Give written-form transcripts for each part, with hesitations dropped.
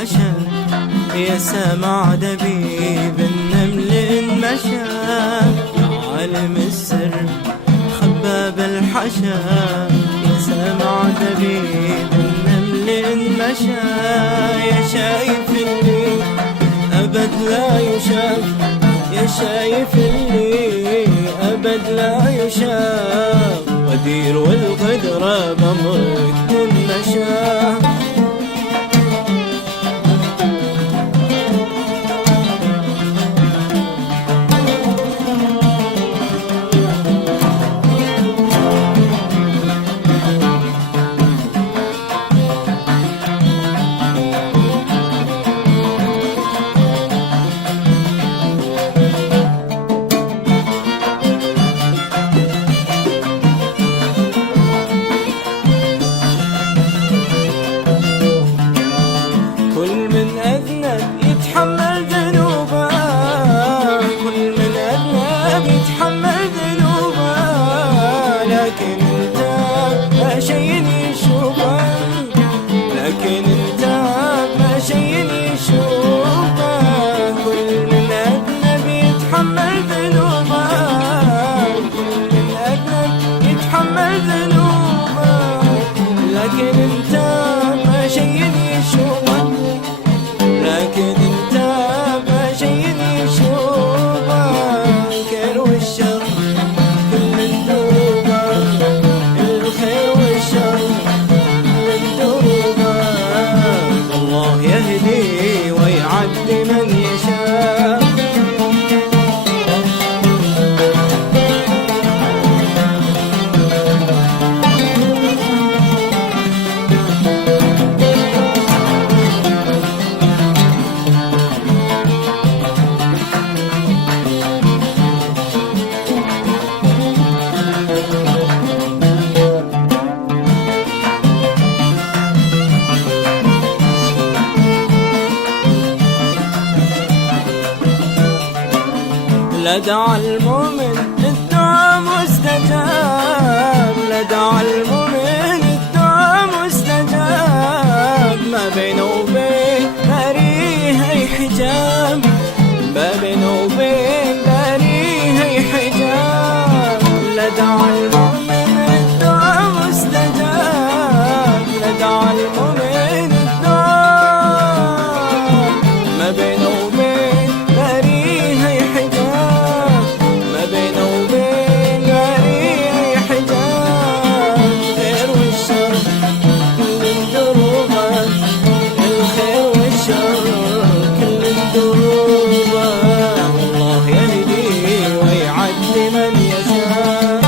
الحشا يا سمع دبيب النمل إن مشى، يا عالم السر خباب الحشا يا سمع دبيب النمل إن مشى، يا شايف اللي أبد لا يشاف، يا شايف اللي أبد لا يشاف، قدير والقدرة بأمرك تنمشى. يتحمل ذنوبه، كل من أذنب يتحمل ذنوبه، لكن انت ما شي يشوفه، لكن انت ما شي يشوفه، كل من أذنب يتحمل ذنوبه، كل من أذنب يتحمل ذنوبه، لكن انت ما شي يشوفه، لكن انت ما شي يشوفه، الخير والشر كل ندوبه، الخير والشر كل ندوبه، الله يهدي ويعدي من يشاء. لدعا المؤمن الدعاء مستجاب، لدعا المؤمن الدعاء مستجاب، ما بينه وبين باريه حجاب، ما بينه وبين باريه حجاب، لدعا المؤمن الدعاء مستجاب، لدعا المؤمن الدعاء، ما بينه وبين باريه حجاب، ما بينه وبين باريه حجاب، الخير والشر كل الدروبة، الخير والشر كل الدروبة، الله يهدي ويعدي من يشاء.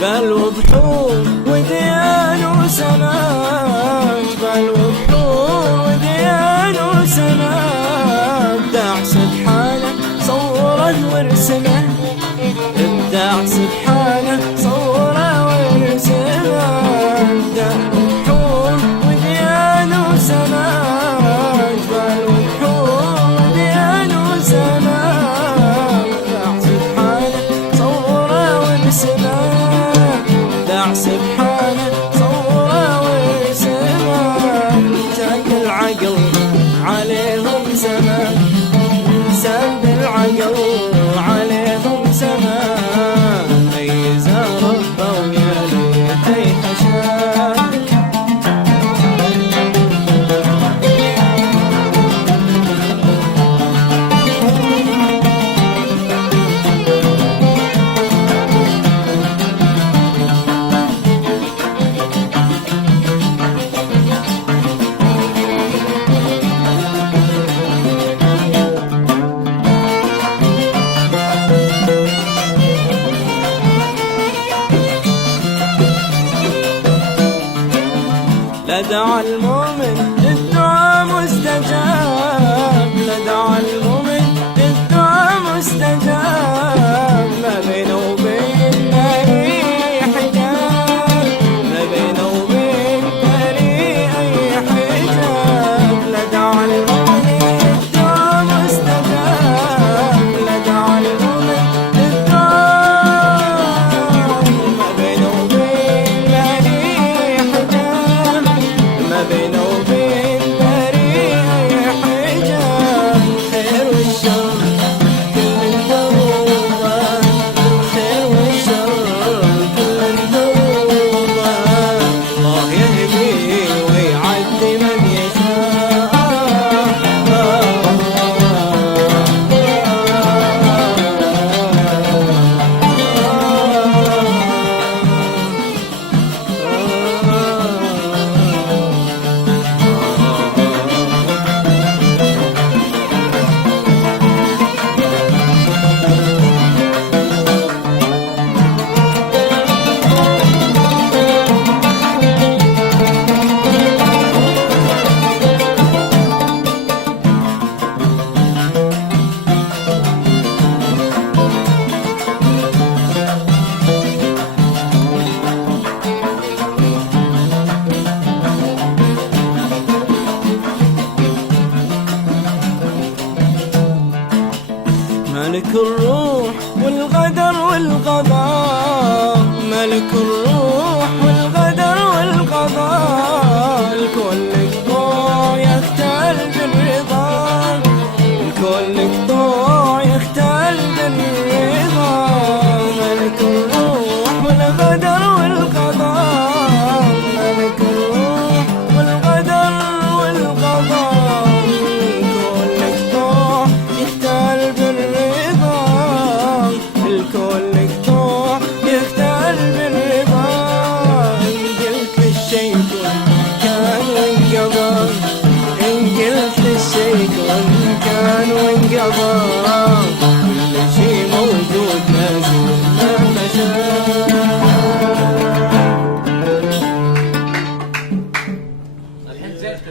جبال وبحور وديان وسماء، جبال وبحور وديان وسماء، ابداع سبحانه صوره ورسمه، ابداع سبحانه صوره ورسمه، ابداع وبحور وديان وسماء، جبال وبحور وديان وسماء، ابداع سبحانه صوره ورسمه، سبحانه صوره ورسمه، انسان بالعقل عليهم سما، انسان بالعقل عليهم سما، ميز ربه ويا ليته يحشاه. لدعا المؤمن الدعاء ملك الروح والقدر والقضاء، ملك الروح والقدر